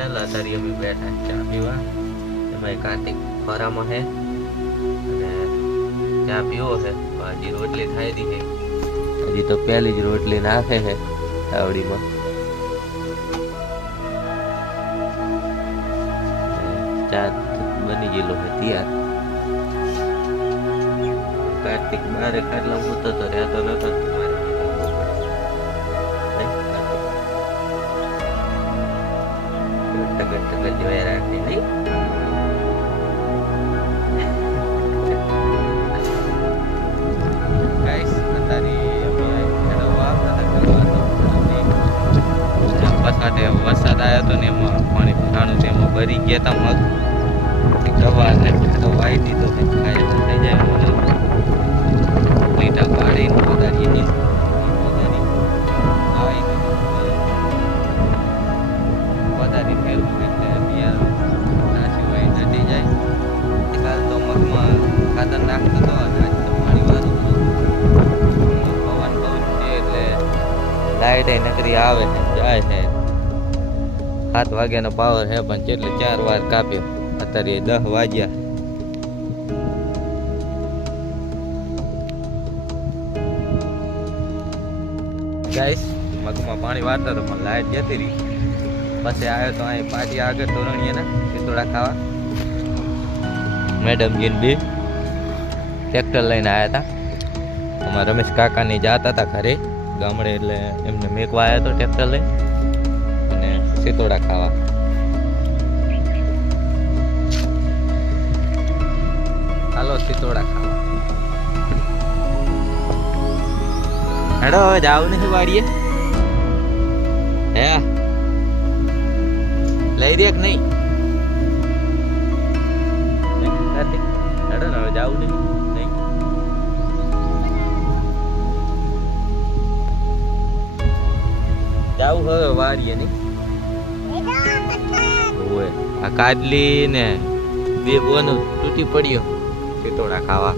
ચાલો અત્યારે અમે બેઠા ચા પીવા. એમાં કાર્તિક ખોરામાં હે અને ચા પીવો છે. હજી રોટલી થાય દી છે. હજી તો પહેલી જ રોટલી નાખે છે તાવડીમાં. ચા બની ગયેલો છે તૈયાર. કાર્તિક બારે ખાટલા મૂતો તો રહેતો નતો. ટગર જોયા રાખી નહીં. ગાઈસ અત્યારે વરસાદ આવ્યો હતો ને એમાં પાણી ભરાણું છે. એમાં ભરી ગયા હતા મગ દવા ને વાઈ દીધો થઈ જાય. લીટા પાડીને વધારીએ વધારી ફેરવું એટલે બિયારણ નાસી હોય જટી જાય. કાલ તો મગમાં ખાતર નાખતો હતો અને આજ તો પાણી વાળું પવન બહુ છે એટલે લાઈટ નકરી આવે છે જાય છે. 7 વાગ્યાનો પાવર છે પણ કેટલે 4 વાર કાપ્યો. અત્યારે 10 વાગ્યા. ગાઈસ મગમાં પાણી વાળતા તો પણ લાઈટ જતી રહી. પછી આવ્યો તો અહીં પાટી આગળ તોરણીએ ખીચોડા ખાવા. મેડમ જીન બી ટ્રેક્ટર લઈને આવ્યા હતા. અમારા રમેશ કાકાની જાતા હતા ઘરે ગામડે એટલે એમને મેકવા આવ્યા હતો ટ્રેક્ટર લઈને અને ખીચોડા ખાવા. હાલો ખીચોડા ખાવા. હેડો હવે જાવ નથી વાડીએ. હે લઈ દે કે નહીં? હેડો ને હવે જાવ નહીં. જાવું હવે વાડીએ નહીં. આ કાડલી ને બે બોનો તૂટી પડ્યો ખીચોડા ખાવા.